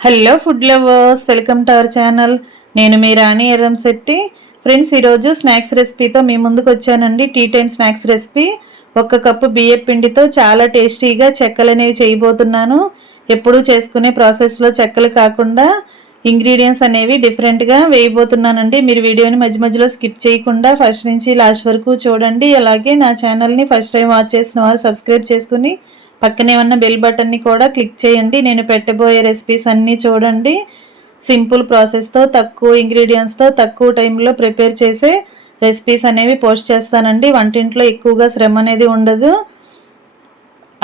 Hello food lovers, welcome to our channel. నేను మీ Rani Erramsetti. Friends, ఈరోజు స్నాక్స్ రెసిపీతో మీ ముందుకు వచ్చానండి. Tea time snacks recipe. 1 cup బియ్యం పిండితో చాలా టేస్టీగా చెక్కలు అనేవి చేయబోతున్నాను. ఎప్పుడూ చేసుకునే ప్రాసెస్లో చెక్కలు కాకుండా ఇంగ్రీడియంట్స్ అనేవి డిఫరెంట్గా వేయబోతున్నానండి. మీరు వీడియోని మధ్య మధ్యలో స్కిప్ చేయకుండా ఫస్ట్ నుంచి లాస్ట్ వరకు చూడండి. అలాగే నా ఛానల్ని ఫస్ట్ టైం వాచ్ చేసిన వారు సబ్స్క్రైబ్ చేసుకుని పక్కనే ఉన్న బెల్ బటన్ని కూడా క్లిక్ చేయండి. నేను పెట్టబోయే రెసిపీస్ అన్నీ చూడండి. సింపుల్ ప్రాసెస్తో, తక్కువ ఇంగ్రీడియంట్స్తో, తక్కువ టైంలో ప్రిపేర్ చేసే రెసిపీస్ అనేవి పోస్ట్ చేస్తానండి. వంటింట్లో ఎక్కువగా శ్రమ అనేది ఉండదు.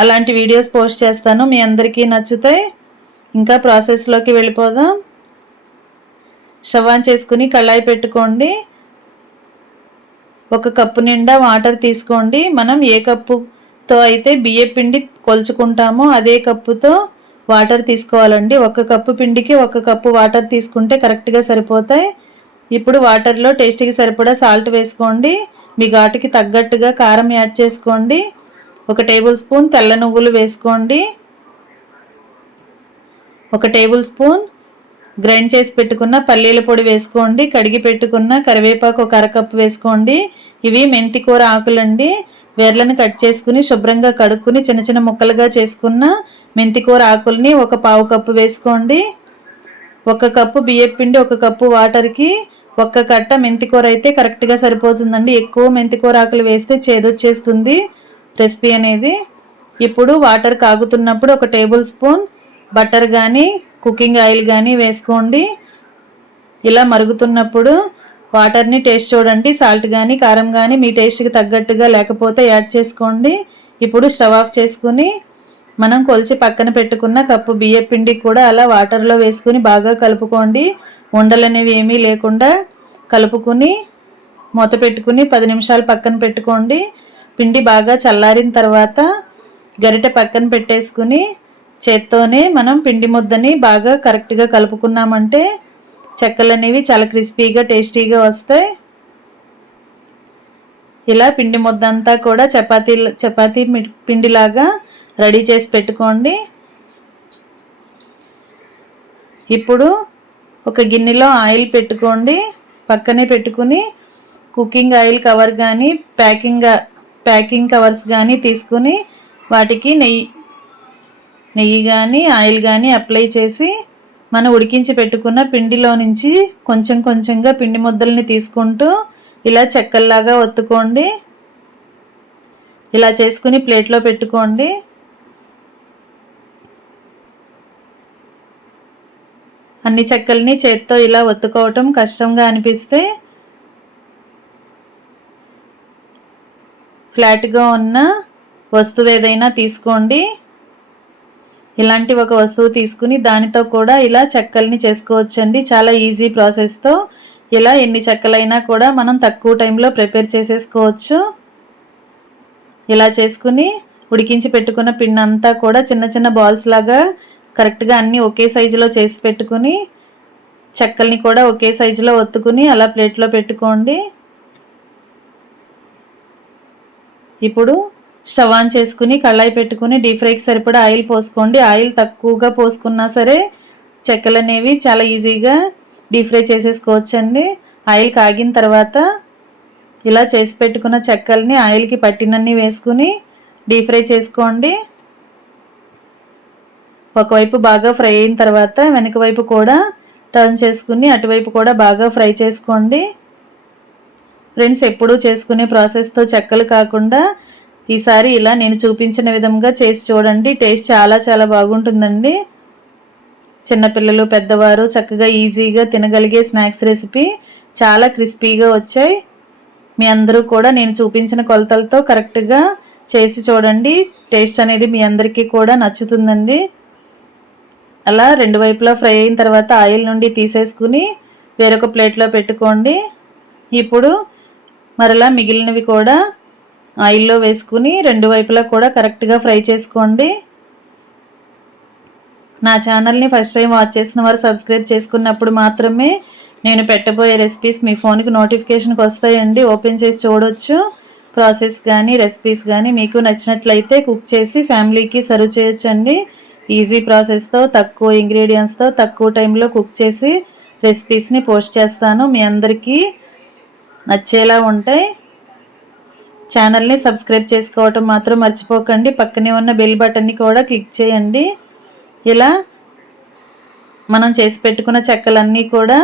అలాంటి వీడియోస్ పోస్ట్ చేస్తాను, మీ అందరికీ నచ్చుతాయి. ఇంకా ప్రాసెస్లోకి వెళ్ళిపోదాం. స్టవ్ ఆన్ చేసుకుని కళాయి పెట్టుకోండి. 1 కప్పు నిండా వాటర్ తీసుకోండి. మనం ఏ కప్పుతో అయితే బియ్యం పిండి కొలుచుకుంటామో అదే కప్పుతో వాటర్ తీసుకోవాలండి. 1 కప్పు పిండికి 1 కప్పు వాటర్ తీసుకుంటే కరెక్ట్గా సరిపోతాయి. ఇప్పుడు వాటర్లో టేస్ట్కి సరిపడా సాల్ట్ వేసుకోండి. మీ ఘాటుకి తగ్గట్టుగా కారం యాడ్ చేసుకోండి. 1 టేబుల్ స్పూన్ తెల్ల నువ్వులు వేసుకోండి. 1 టేబుల్ స్పూన్ గ్రైండ్ చేసి పెట్టుకున్న పల్లీల పొడి వేసుకోండి. కడిగి పెట్టుకున్న కరివేపాకు 1 అరకప్పు వేసుకోండి. ఇవి మెంతి కూర ఆకులండి. వేర్లను కట్ చేసుకుని శుభ్రంగా కడుక్కుని చిన్న చిన్న ముక్కలుగా చేసుకున్న మెంతి కూర ఆకుల్ని 1 పావు కప్పు వేసుకోండి. 1 కప్పు బియ్యం పిండి 1 కప్పు వాటర్కి 1 కట్ట మెంతి కూర అయితే కరెక్ట్గా సరిపోతుందండి. ఎక్కువ మెంతి కూర ఆకులు వేస్తే చేదొచ్చేస్తుంది రెసిపీ అనేది. ఇప్పుడు వాటర్ కాగుతున్నప్పుడు 1 టేబుల్ స్పూన్ బటర్ కానీ కుకింగ్ ఆయిల్ కానీ వేసుకోండి. ఇలా మరుగుతున్నప్పుడు వాటర్ని టేస్ట్ చూడండి. సాల్ట్ కానీ కారం కానీ మీ టేస్ట్కి తగ్గట్టుగా లేకపోతే యాడ్ చేసుకోండి. ఇప్పుడు స్టవ్ ఆఫ్ చేసుకుని మనం కొలిచి పక్కన పెట్టుకున్న కప్పు బియ్యం పిండి కూడా అలా వాటర్లో వేసుకుని బాగా కలుపుకోండి. ఉండలు అనేవి ఏమీ లేకుండా కలుపుకుని మూత పెట్టుకుని 10 నిమిషాలు పక్కన పెట్టుకోండి. పిండి బాగా చల్లారిన తర్వాత గరిటె పక్కన పెట్టేసుకుని చేత్తోనే మనం పిండి ముద్దని బాగా కరెక్ట్గా కలుపుకున్నామంటే చెక్కలు అనేవి చాలా క్రిస్పీగా టేస్టీగా వస్తాయి. ఇలా పిండి ముద్ద అంతా కూడా చపాతీ పిండిలాగా రెడీ చేసి పెట్టుకోండి. ఇప్పుడు ఒక గిన్నెలో ఆయిల్ పెట్టుకోండి. పక్కనే పెట్టుకుని కుకింగ్ ఆయిల్ కవర్ కానీ ప్యాకింగ్ కవర్స్ కానీ తీసుకుని వాటికి నెయ్యి కానీ ఆయిల్ కానీ అప్లై చేసి మనం ఉడికించి పెట్టుకున్న పిండిలో నుంచి కొంచెం కొంచెంగా పిండి ముద్దల్ని తీసుకుంటూ ఇలా చెక్కల్లాగా ఒత్తుకోండి. ఇలా చేసుకుని ప్లేట్లో పెట్టుకోండి. అన్ని చెక్కల్ని చేత్తో ఇలా ఒత్తుకోవటం కష్టంగా అనిపిస్తే ఫ్లాట్గా ఉన్న వస్తువు ఏదైనా తీసుకోండి. ఇలాంటి ఒక వస్తువు తీసుకుని దానితో కూడా ఇలా చెక్కల్ని చేసుకోవచ్చండి. చాలా ఈజీ ప్రాసెస్తో ఇలా ఎన్ని చెక్కలైనా కూడా మనం తక్కువ టైంలో ప్రిపేర్ చేసేసుకోవచ్చు. ఇలా చేసుకుని ఉడికించి పెట్టుకున్న పిండి అంతా కూడా చిన్న చిన్న బాల్స్ లాగా కరెక్ట్గా అన్నీ ఒకే సైజులో చేసి పెట్టుకుని చెక్కల్ని కూడా ఒకే సైజులో ఒత్తుకుని అలా ప్లేట్లో పెట్టుకోండి. ఇప్పుడు స్టవ్ ఆన్ చేసుకుని కళాయి పెట్టుకుని డీప్ ఫ్రైకి సరిపడా ఆయిల్ పోసుకోండి. ఆయిల్ తక్కువగా పోసుకున్నా సరే చెక్కలు అనేవి చాలా ఈజీగా డీప్ ఫ్రై చేసేసుకోవచ్చండి. ఆయిల్ కాగిన తర్వాత ఇలా చేసి పెట్టుకున్న చెక్కల్ని ఆయిల్కి పట్టినన్ని వేసుకుని డీప్ ఫ్రై చేసుకోండి. ఒకవైపు బాగా ఫ్రై అయిన తర్వాత వెనక వైపు కూడా టర్న్ చేసుకుని అటువైపు కూడా బాగా ఫ్రై చేసుకోండి. ఫ్రెండ్స్, ఎప్పుడూ చేసుకునే ప్రాసెస్తో చెక్కలు కాకుండా ఈసారి ఇలా నేను చూపించిన విధంగా చేసి చూడండి. టేస్ట్ చాలా చాలా బాగుంటుందండి. చిన్నపిల్లలు పెద్దవారు చక్కగా ఈజీగా తినగలిగే స్నాక్స్ రెసిపీ. చాలా క్రిస్పీగా వచ్చాయి. మీ అందరూ కూడా నేను చూపించిన కొలతలతో కరెక్ట్గా చేసి చూడండి. టేస్ట్ అనేది మీ అందరికీ కూడా నచ్చుతుందండి. అలా 2 వైపులా ఫ్రై అయిన తర్వాత ఆయిల్ నుండి తీసేసుకుని వేరొక ప్లేట్లో పెట్టుకోండి. ఇప్పుడు మరలా మిగిలినవి కూడా ఆయిల్లో వేసుకుని 2 వైపులా కూడా కరెక్ట్గా ఫ్రై చేసుకోండి. నా ఛానల్ని ఫస్ట్ టైం వాచ్ చేసిన వారు సబ్స్క్రైబ్ చేసుకున్నప్పుడు మాత్రమే నేను పెట్టబోయే రెసిపీస్ మీ ఫోన్కి నోటిఫికేషన్కి వస్తాయండి. ఓపెన్ చేసి చూడొచ్చు. ప్రాసెస్ కానీ రెసిపీస్ కానీ మీకు నచ్చినట్లయితే కుక్ చేసి ఫ్యామిలీకి సర్వ్ చేయొచ్చండి. ఈజీ ప్రాసెస్తో తక్కువ ఇంగ్రీడియంట్స్తో తక్కువ టైంలో కుక్ చేసి రెసిపీస్ని పోస్ట్ చేస్తాను. మీ అందరికీ నచ్చేలా ఉంటాయి. ఛానల్ని సబ్స్క్రైబ్ చేసుకోవటం మాత్రం మర్చిపోకండి. పక్కనే ఉన్న బెల్ బటన్ని కూడా క్లిక్ చేయండి. ఇలా మనం చేసి పెట్టుకున్న చెక్కలన్నీ కూడా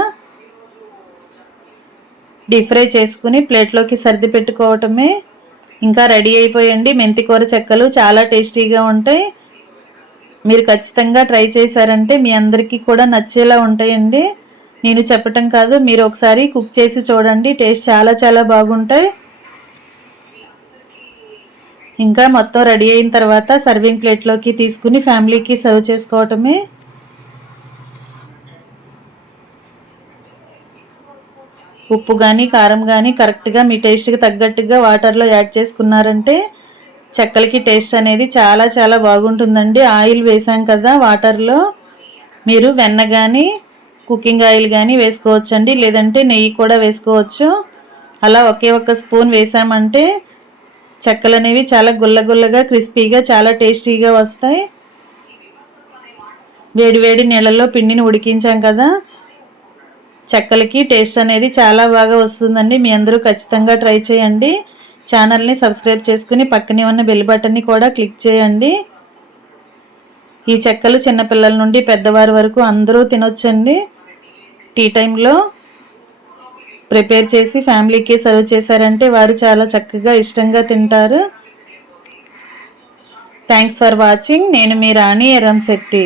డీప్ ఫ్రై చేసుకుని ప్లేట్లోకి సర్ది పెట్టుకోవటమే. ఇంకా రెడీ అయిపోయండి మెంతికూర చెక్కలు. చాలా టేస్టీగా ఉంటాయి. మీరు ఖచ్చితంగా ట్రై చేశారంటే మీ అందరికీ కూడా నచ్చేలా ఉంటాయండి. నేను చెప్పటం కాదు, మీరు ఒకసారి కుక్ చేసి చూడండి. టేస్ట్ చాలా చాలా బాగుంటాయి. ఇంకా మొత్తం రెడీ అయిన తర్వాత సర్వింగ్ ప్లేట్లోకి తీసుకుని ఫ్యామిలీకి సర్వ్ చేసుకోవటమే. ఉప్పు కానీ కారం కానీ కరెక్ట్గా మీ టేస్ట్కి తగ్గట్టుగా వాటర్లో యాడ్ చేసుకున్నారంటే చెక్కలకి టేస్ట్ అనేది చాలా చాలా బాగుంటుందండి. ఆయిల్ వేసాం కదా వాటర్లో, మీరు వెన్న కానీ కుకింగ్ ఆయిల్ కానీ వేసుకోవచ్చండి, లేదంటే నెయ్యి కూడా వేసుకోవచ్చు. అలా ఒకే ఒక్క స్పూన్ వేసామంటే చెక్కలు అనేవి చాలా గుల్లగుల్లగా క్రిస్పీగా చాలా టేస్టీగా వస్తాయి. వేడివేడి నీళ్ళల్లో పిండిని ఉడికించాం కదా, చెక్కలకి టేస్ట్ అనేది చాలా బాగా వస్తుందండి. మీ అందరూ ఖచ్చితంగా ట్రై చేయండి. ఛానల్ని సబ్స్క్రైబ్ చేసుకుని పక్కనే ఉన్న బెల్ బటన్ని కూడా క్లిక్ చేయండి. ఈ చెక్కలు చిన్నపిల్లల నుండి పెద్దవారి వరకు అందరూ తినొచ్చండి. టీ టైంలో ప్రిపేర్ చేసి ఫ్యామిలీకి సర్వ్ చేశారంటే వారు చాలా చక్కగా ఇష్టంగా తింటారు. Thanks for watching. నేను మీ రాణి ఎర్రంశెట్టి.